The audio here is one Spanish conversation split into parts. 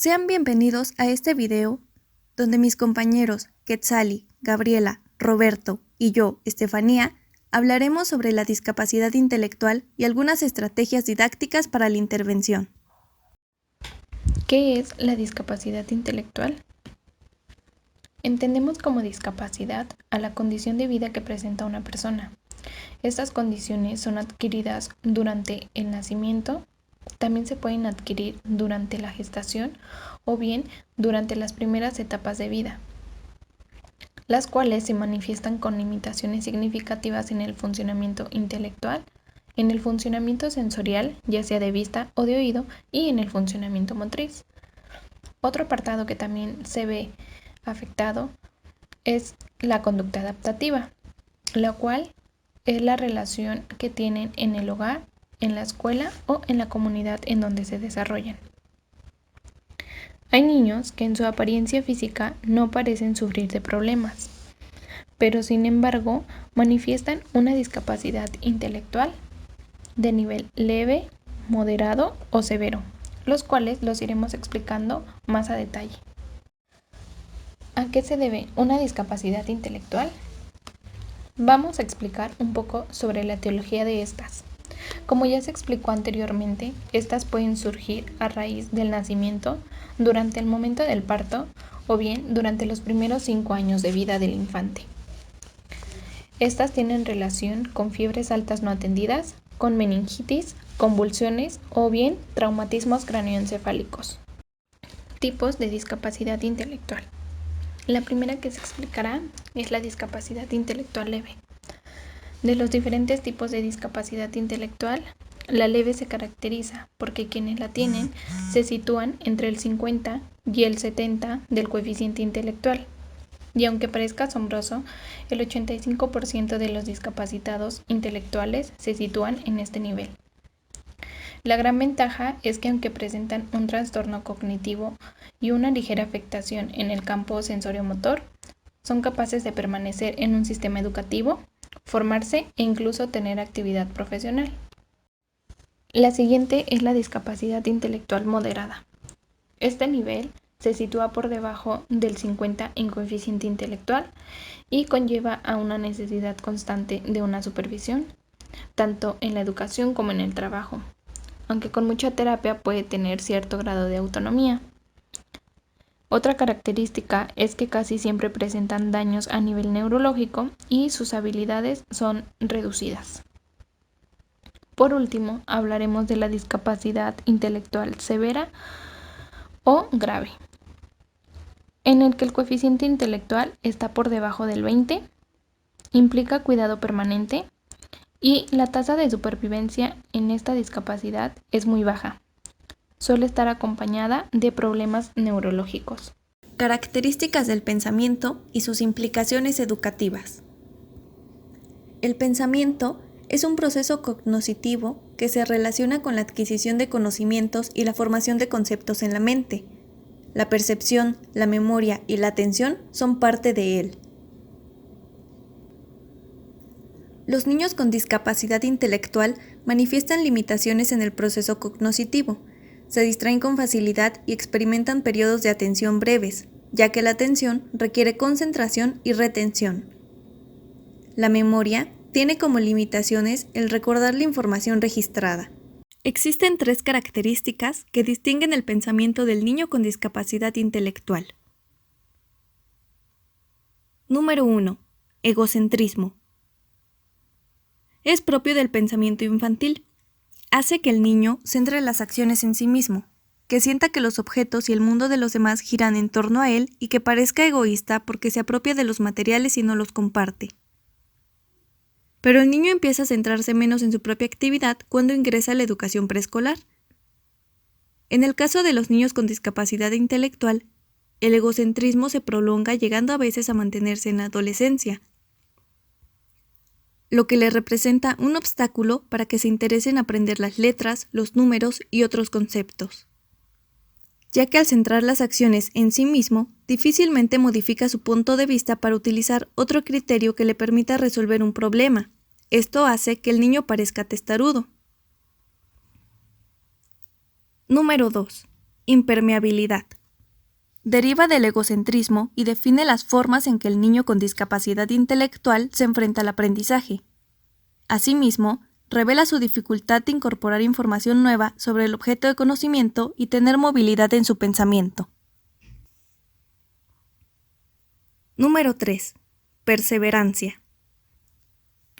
Sean bienvenidos a este video donde mis compañeros Quetzali, Gabriela, Roberto y yo, Estefanía, hablaremos sobre la discapacidad intelectual y algunas estrategias didácticas para la intervención. ¿Qué es la discapacidad intelectual? Entendemos como discapacidad a la condición de vida que presenta una persona. Estas condiciones son adquiridas durante el nacimiento, también se pueden adquirir durante la gestación o bien durante las primeras etapas de vida, las cuales se manifiestan con limitaciones significativas en el funcionamiento intelectual, en el funcionamiento sensorial, ya sea de vista o de oído, y en el funcionamiento motriz. Otro apartado que también se ve afectado es la conducta adaptativa, la cual es la relación que tienen en el hogar, en la escuela o en la comunidad en donde se desarrollan. Hay niños que en su apariencia física no parecen sufrir de problemas, pero sin embargo manifiestan una discapacidad intelectual de nivel leve, moderado o severo, los cuales los iremos explicando más a detalle. ¿A qué se debe una discapacidad intelectual? Vamos a explicar un poco sobre la etiología de estas. Como ya se explicó anteriormente, estas pueden surgir a raíz del nacimiento, durante el momento del parto o bien durante los primeros 5 años de vida del infante. Estas tienen relación con fiebres altas no atendidas, con meningitis, convulsiones o bien traumatismos cráneoencefálicos. Tipos de discapacidad intelectual. La primera que se explicará es la discapacidad intelectual leve. De los diferentes tipos de discapacidad intelectual, la leve se caracteriza porque quienes la tienen se sitúan entre el 50 y el 70 del coeficiente intelectual. Y aunque parezca asombroso, el 85% de los discapacitados intelectuales se sitúan en este nivel. La gran ventaja es que aunque presentan un trastorno cognitivo y una ligera afectación en el campo sensoriomotor, son capaces de permanecer en un sistema educativo, formarse e incluso tener actividad profesional. La siguiente es la discapacidad intelectual moderada. Este nivel se sitúa por debajo del 50 en coeficiente intelectual y conlleva a una necesidad constante de una supervisión, tanto en la educación como en el trabajo, aunque con mucha terapia puede tener cierto grado de autonomía. Otra característica es que casi siempre presentan daños a nivel neurológico y sus habilidades son reducidas. Por último, hablaremos de la discapacidad intelectual severa o grave, en el que el coeficiente intelectual está por debajo del 20, implica cuidado permanente y la tasa de supervivencia en esta discapacidad es muy baja. Suele estar acompañada de problemas neurológicos. Características del pensamiento y sus implicaciones educativas. El pensamiento es un proceso cognoscitivo que se relaciona con la adquisición de conocimientos y la formación de conceptos en la mente. La percepción, la memoria y la atención son parte de él. Los niños con discapacidad intelectual manifiestan limitaciones en el proceso cognoscitivo, se distraen con facilidad y experimentan periodos de atención breves, ya que la atención requiere concentración y retención. La memoria tiene como limitaciones el recordar la información registrada. Existen 3 características que distinguen el pensamiento del niño con discapacidad intelectual. Número 1. Egocentrismo. Es propio del pensamiento infantil. Hace que el niño centre las acciones en sí mismo, que sienta que los objetos y el mundo de los demás giran en torno a él y que parezca egoísta porque se apropia de los materiales y no los comparte. Pero el niño empieza a centrarse menos en su propia actividad cuando ingresa a la educación preescolar. En el caso de los niños con discapacidad intelectual, el egocentrismo se prolonga llegando a veces a mantenerse en la adolescencia, lo que le representa un obstáculo para que se interese en aprender las letras, los números y otros conceptos, ya que al centrar las acciones en sí mismo, difícilmente modifica su punto de vista para utilizar otro criterio que le permita resolver un problema. Esto hace que el niño parezca testarudo. Número 2. Impermeabilidad. Deriva del egocentrismo y define las formas en que el niño con discapacidad intelectual se enfrenta al aprendizaje. Asimismo, revela su dificultad de incorporar información nueva sobre el objeto de conocimiento y tener movilidad en su pensamiento. Número 3. Perseverancia.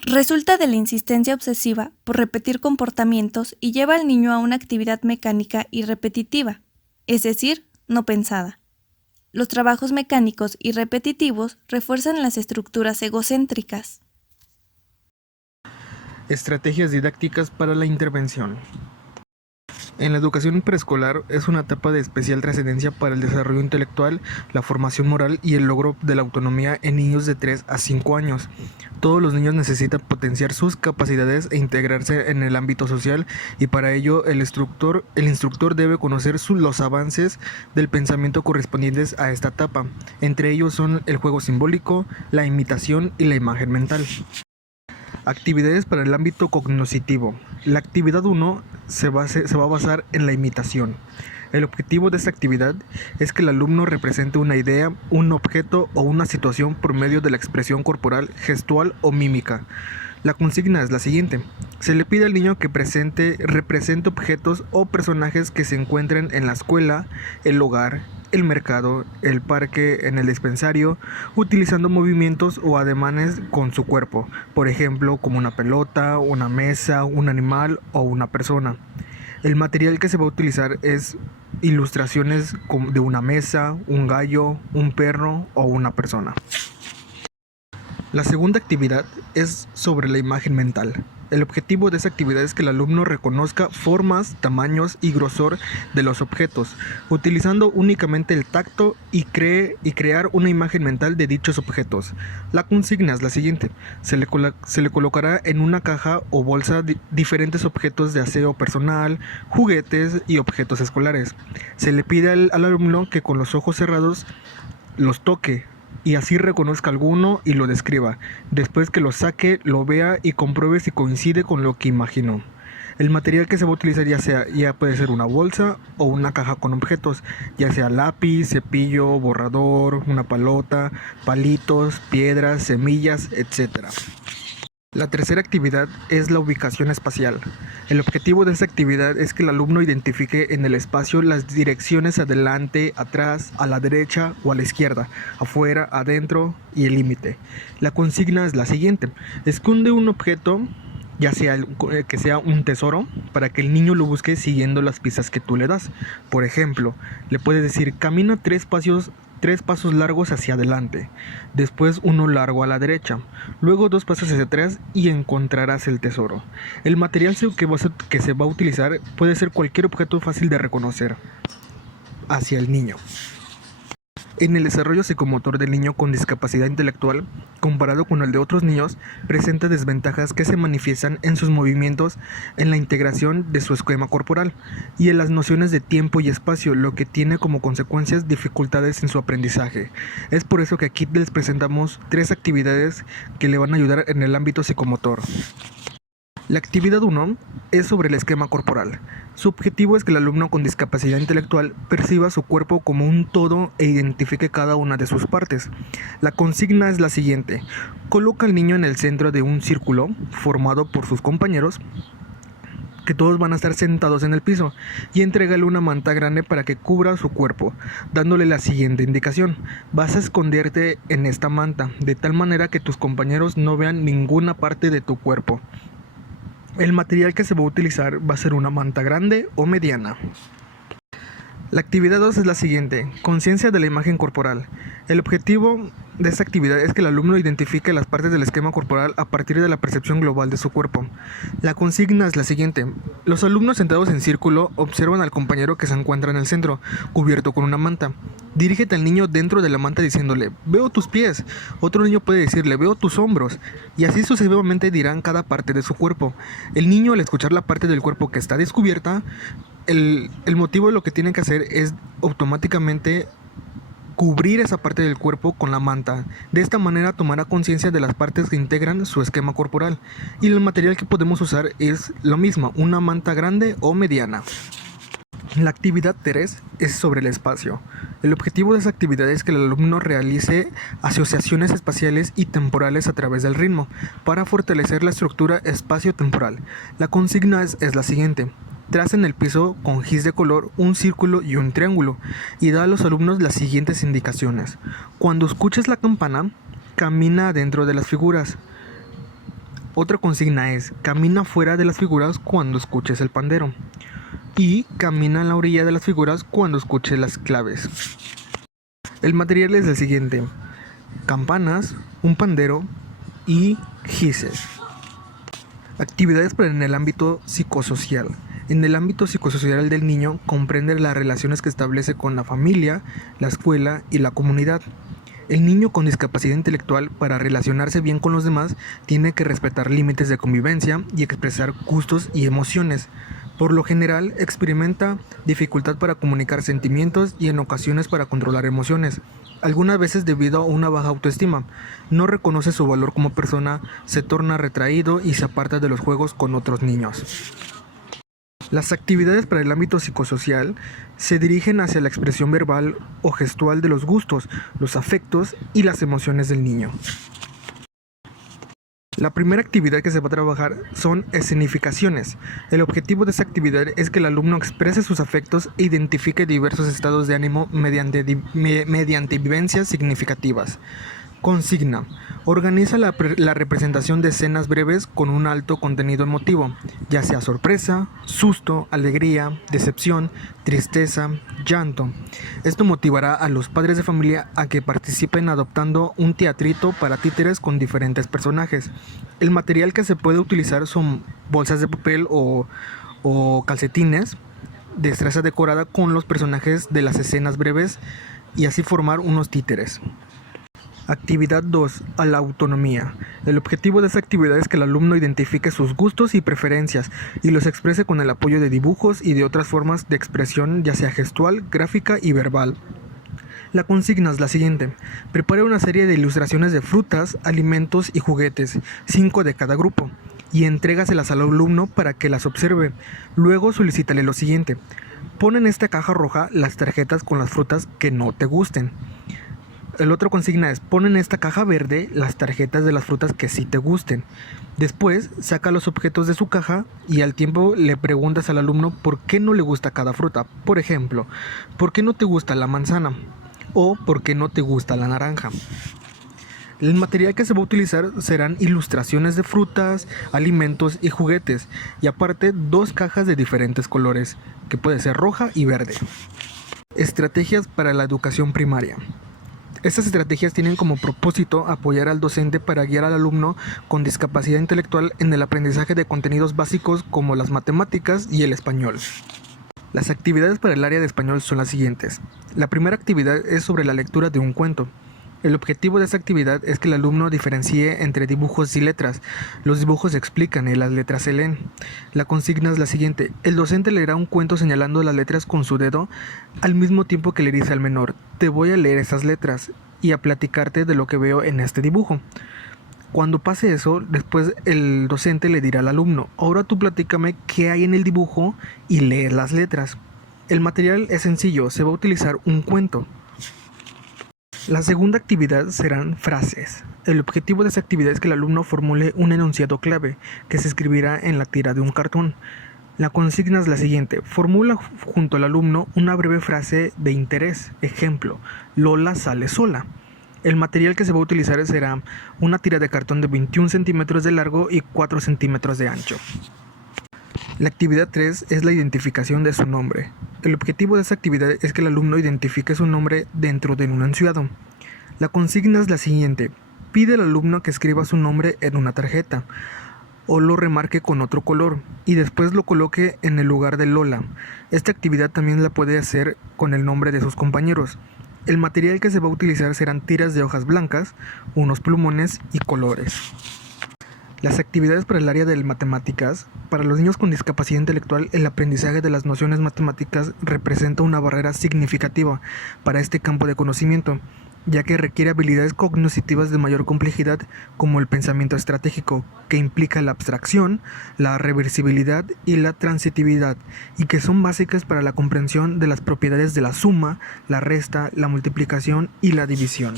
Resulta de la insistencia obsesiva por repetir comportamientos y lleva al niño a una actividad mecánica y repetitiva, es decir, no pensada. Los trabajos mecánicos y repetitivos refuerzan las estructuras egocéntricas. Estrategias didácticas para la intervención. En la educación preescolar es una etapa de especial trascendencia para el desarrollo intelectual, la formación moral y el logro de la autonomía en niños de 3 a 5 años. Todos los niños necesitan potenciar sus capacidades e integrarse en el ámbito social, y para ello el instructor debe conocer los avances del pensamiento correspondientes a esta etapa. Entre ellos son el juego simbólico, la imitación y la imagen mental. Actividades para el ámbito cognoscitivo. La actividad 1 se va a basar en la imitación. El objetivo de esta actividad es que el alumno represente una idea, un objeto o una situación por medio de la expresión corporal, gestual o mímica. La consigna es la siguiente. Se le pide al niño que represente objetos o personajes que se encuentren en la escuela, el hogar, el mercado, el parque, en el dispensario, utilizando movimientos o ademanes con su cuerpo, por ejemplo, como una pelota, una mesa, un animal o una persona. El material que se va a utilizar es ilustraciones de una mesa, un gallo, un perro o una persona. La segunda actividad es sobre la imagen mental. El objetivo de esta actividad es que el alumno reconozca formas, tamaños y grosor de los objetos, utilizando únicamente el tacto y crear una imagen mental de dichos objetos. La consigna es la siguiente. Se le colocará en una caja o bolsa diferentes objetos de aseo personal, juguetes y objetos escolares. Se le pide al alumno que con los ojos cerrados los toque y así reconozca alguno y lo describa. Después que lo saque, lo vea y compruebe si coincide con lo que imaginó. El material que se va a utilizar ya puede ser una bolsa o una caja con objetos, ya sea lápiz, cepillo, borrador, una palota, palitos, piedras, semillas, etc. La tercera actividad es la ubicación espacial. El objetivo de esta actividad es que el alumno identifique en el espacio las direcciones adelante, atrás, a la derecha o a la izquierda, afuera, adentro y el límite. La consigna es la siguiente. Esconde un objeto, ya sea que sea un tesoro, para que el niño lo busque siguiendo las pistas que tú le das. Por ejemplo, le puedes decir: camina 3 pasos largos hacia adelante, después uno largo a la derecha, luego 2 pasos hacia atrás y encontrarás el tesoro. El material que se va a utilizar puede ser cualquier objeto fácil de reconocer hacia el niño. En el desarrollo psicomotor del niño con discapacidad intelectual, comparado con el de otros niños, presenta desventajas que se manifiestan en sus movimientos, en la integración de su esquema corporal y en las nociones de tiempo y espacio, lo que tiene como consecuencias dificultades en su aprendizaje. Es por eso que aquí les presentamos 3 actividades que le van a ayudar en el ámbito psicomotor. La actividad 1 es sobre el esquema corporal. Su objetivo es que el alumno con discapacidad intelectual perciba su cuerpo como un todo e identifique cada una de sus partes. La consigna es la siguiente. Coloca al niño en el centro de un círculo formado por sus compañeros, que todos van a estar sentados en el piso, y entrégale una manta grande para que cubra su cuerpo, dándole la siguiente indicación: vas a esconderte en esta manta, de tal manera que tus compañeros no vean ninguna parte de tu cuerpo. El material que se va a utilizar va a ser una manta grande o mediana. La actividad 2 es la siguiente: conciencia de la imagen corporal. El objetivo de esta actividad es que el alumno identifique las partes del esquema corporal a partir de la percepción global de su cuerpo. La consigna es la siguiente: los alumnos sentados en círculo observan al compañero que se encuentra en el centro, cubierto con una manta. Dirígete al niño dentro de la manta diciéndole: veo tus pies. Otro niño puede decirle: veo tus hombros. Y así sucesivamente dirán cada parte de su cuerpo. El niño, al escuchar la parte del cuerpo que está descubierta, el motivo de lo que tiene que hacer es automáticamente cubrir esa parte del cuerpo con la manta. De esta manera tomará conciencia de las partes que integran su esquema corporal. Y el material que podemos usar es lo mismo, una manta grande o mediana. La actividad 3 es sobre el espacio. El objetivo de esa actividad es que el alumno realice asociaciones espaciales y temporales a través del ritmo para fortalecer la estructura espacio-temporal. La consigna es la siguiente. Traza en el piso con gis de color un círculo y un triángulo y da a los alumnos las siguientes indicaciones. Cuando escuches la campana, camina dentro de las figuras. Otra consigna es, camina fuera de las figuras cuando escuches el pandero. Y camina en la orilla de las figuras cuando escuches las claves. El material es el siguiente. Campanas, un pandero y gises. Actividades en el ámbito psicosocial. En el ámbito psicosocial del niño comprende las relaciones que establece con la familia, la escuela y la comunidad. El niño con discapacidad intelectual, para relacionarse bien con los demás, tiene que respetar límites de convivencia y expresar gustos y emociones. Por lo general, experimenta dificultad para comunicar sentimientos y en ocasiones para controlar emociones. Algunas veces debido a una baja autoestima, no reconoce su valor como persona, se torna retraído y se aparta de los juegos con otros niños. Las actividades para el ámbito psicosocial se dirigen hacia la expresión verbal o gestual de los gustos, los afectos y las emociones del niño. La primera actividad que se va a trabajar son escenificaciones. El objetivo de esta actividad es que el alumno exprese sus afectos e identifique diversos estados de ánimo mediante vivencias significativas. Consigna. Organiza la representación de escenas breves con un alto contenido emotivo, ya sea sorpresa, susto, alegría, decepción, tristeza, llanto. Esto motivará a los padres de familia a que participen adoptando un teatrito para títeres con diferentes personajes. El material que se puede utilizar son bolsas de papel o calcetines, destreza decorada con los personajes de las escenas breves y así formar unos títeres. Actividad 2. A la autonomía. El objetivo de esta actividad es que el alumno identifique sus gustos y preferencias y los exprese con el apoyo de dibujos y de otras formas de expresión, ya sea gestual, gráfica y verbal. La consigna es la siguiente. Prepare una serie de ilustraciones de frutas, alimentos y juguetes, 5 de cada grupo, y entrégaselas al alumno para que las observe. Luego solicítale lo siguiente. Pon en esta caja roja las tarjetas con las frutas que no te gusten. El otro consigna es, pon en esta caja verde las tarjetas de las frutas que sí te gusten. Después, saca los objetos de su caja y al tiempo le preguntas al alumno por qué no le gusta cada fruta. Por ejemplo, ¿por qué no te gusta la manzana? O ¿por qué no te gusta la naranja? El material que se va a utilizar serán ilustraciones de frutas, alimentos y juguetes. Y aparte, 2 cajas de diferentes colores, que puede ser roja y verde. Estrategias para la educación primaria. Estas estrategias tienen como propósito apoyar al docente para guiar al alumno con discapacidad intelectual en el aprendizaje de contenidos básicos como las matemáticas y el español. Las actividades para el área de español son las siguientes. La primera actividad es sobre la lectura de un cuento. El objetivo de esta actividad es que el alumno diferencie entre dibujos y letras. Los dibujos se explican y las letras se leen. La consigna es la siguiente. El docente leerá un cuento señalando las letras con su dedo al mismo tiempo que le dice al menor, te voy a leer esas letras y a platicarte de lo que veo en este dibujo. Cuando pase eso, después el docente le dirá al alumno, ahora tú platícame qué hay en el dibujo y lee las letras. El material es sencillo, se va a utilizar un cuento. La segunda actividad serán frases. El objetivo de esta actividad es que el alumno formule un enunciado clave que se escribirá en la tira de un cartón. La consigna es la siguiente. Formula junto al alumno una breve frase de interés. Ejemplo, Lola sale sola. El material que se va a utilizar será una tira de cartón de 21 centímetros de largo y 4 centímetros de ancho. La actividad 3 es la identificación de su nombre. El objetivo de esta actividad es que el alumno identifique su nombre dentro de un enunciado. La consigna es la siguiente. Pide al alumno que escriba su nombre en una tarjeta o lo remarque con otro color y después lo coloque en el lugar de Lola. Esta actividad también la puede hacer con el nombre de sus compañeros. El material que se va a utilizar serán tiras de hojas blancas, unos plumones y colores. Las actividades para el área de matemáticas. Para los niños con discapacidad intelectual, el aprendizaje de las nociones matemáticas representa una barrera significativa para este campo de conocimiento, ya que requiere habilidades cognitivas de mayor complejidad como el pensamiento estratégico, que implica la abstracción, la reversibilidad y la transitividad, y que son básicas para la comprensión de las propiedades de la suma, la resta, la multiplicación y la división.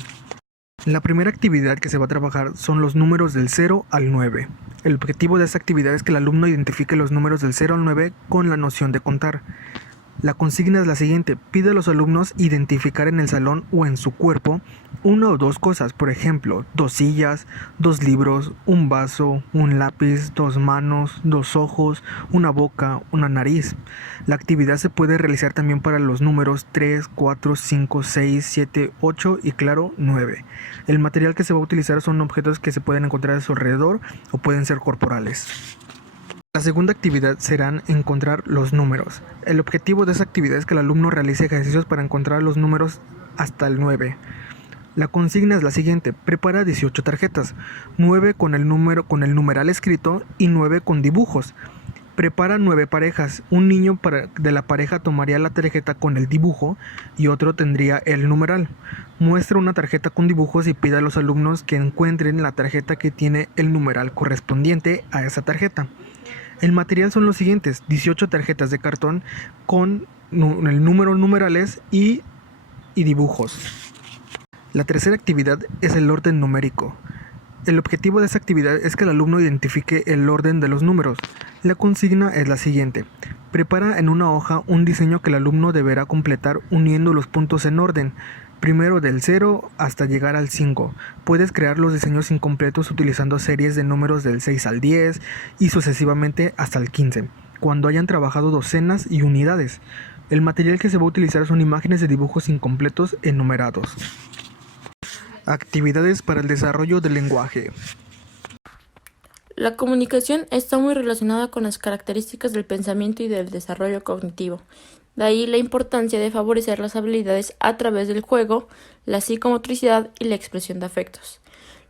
La primera actividad que se va a trabajar son los números del 0 al 9. El objetivo de esta actividad es que el alumno identifique los números del 0 al 9 con la noción de contar. La consigna es la siguiente: pide a los alumnos identificar en el salón o en su cuerpo una o dos cosas, por ejemplo, 2 sillas, 2 libros, un vaso, un lápiz, 2 manos, 2 ojos, una boca, una nariz. La actividad se puede realizar también para los números 3, 4, 5, 6, 7, 8 y claro, 9. El material que se va a utilizar son objetos que se pueden encontrar a su alrededor o pueden ser corporales. La segunda actividad serán encontrar los números. El objetivo de esa actividad es que el alumno realice ejercicios para encontrar los números hasta el 9. La consigna es la siguiente: prepara 18 tarjetas, 9 con el numeral escrito y 9 con dibujos. Prepara 9 parejas. Un niño de la pareja tomaría la tarjeta con el dibujo y otro tendría el numeral. Muestra una tarjeta con dibujos y pide a los alumnos que encuentren la tarjeta que tiene el numeral correspondiente a esa tarjeta. El material son los siguientes: 18 tarjetas de cartón con el número, numerales y dibujos. La tercera actividad es el orden numérico. El objetivo de esta actividad es que el alumno identifique el orden de los números. La consigna es la siguiente: prepara en una hoja un diseño que el alumno deberá completar uniendo los puntos en orden, primero del 0 hasta llegar al 5. Puedes crear los diseños incompletos utilizando series de números del 6 al 10 y sucesivamente hasta el 15, cuando hayan trabajado docenas y unidades. El material que se va a utilizar son imágenes de dibujos incompletos enumerados. Actividades para el desarrollo del lenguaje. La comunicación está muy relacionada con las características del pensamiento y del desarrollo cognitivo. De ahí la importancia de favorecer las habilidades a través del juego, la psicomotricidad y la expresión de afectos.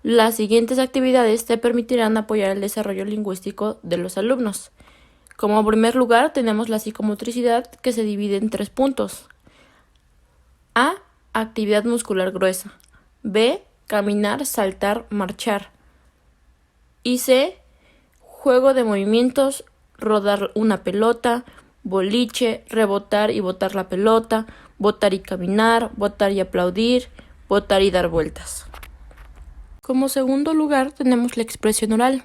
Las siguientes actividades te permitirán apoyar el desarrollo lingüístico de los alumnos. Como primer lugar tenemos la psicomotricidad, que se divide en 3 puntos. A. Actividad muscular gruesa. B. Caminar, saltar, marchar. Y C. Juego de movimientos, rodar una pelota, boliche, rebotar y botar la pelota, botar y caminar, botar y aplaudir, botar y dar vueltas. Como segundo lugar tenemos la expresión oral,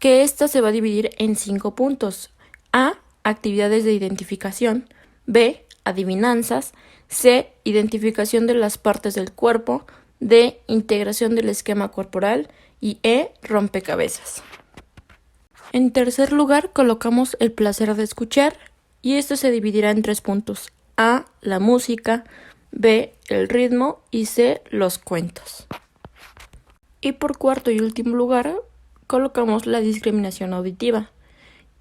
que esta se va a dividir en 5 puntos. A. Actividades de identificación. B. Adivinanzas. C. Identificación de las partes del cuerpo. D. Integración del esquema corporal. Y E. Rompecabezas. En tercer lugar colocamos el placer de escuchar, y esto se dividirá en 3 puntos. A. La música. B. El ritmo. Y C. Los cuentos. Y por cuarto y último lugar colocamos la discriminación auditiva,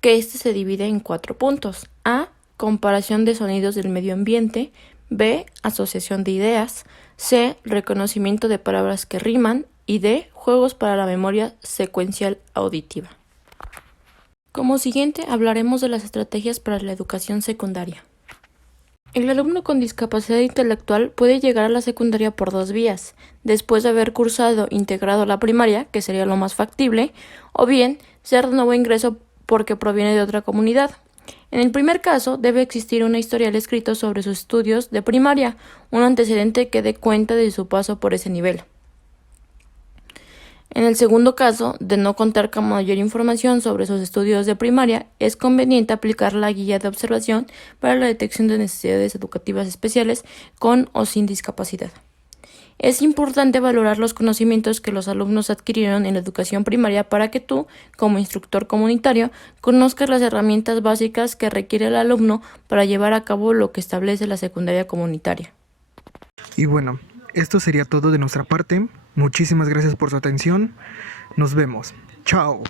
que se divide en 4 puntos. A. Comparación de sonidos del medio ambiente. B. Asociación de ideas. C. Reconocimiento de palabras que riman. Y D. Juegos para la memoria secuencial auditiva. Como siguiente hablaremos de las estrategias para la educación secundaria. El alumno con discapacidad intelectual puede llegar a la secundaria por 2 vías: después de haber cursado integrado la primaria, que sería lo más factible, o bien ser de nuevo ingreso porque proviene de otra comunidad. En el primer caso, debe existir un historial escrito sobre sus estudios de primaria, un antecedente que dé cuenta de su paso por ese nivel. En el segundo caso, de no contar con mayor información sobre sus estudios de primaria, es conveniente aplicar la guía de observación para la detección de necesidades educativas especiales con o sin discapacidad. Es importante valorar los conocimientos que los alumnos adquirieron en la educación primaria para que tú, como instructor comunitario, conozcas las herramientas básicas que requiere el alumno para llevar a cabo lo que establece la secundaria comunitaria. Y bueno, esto sería todo de nuestra parte. Muchísimas gracias por su atención. Nos vemos. Chao.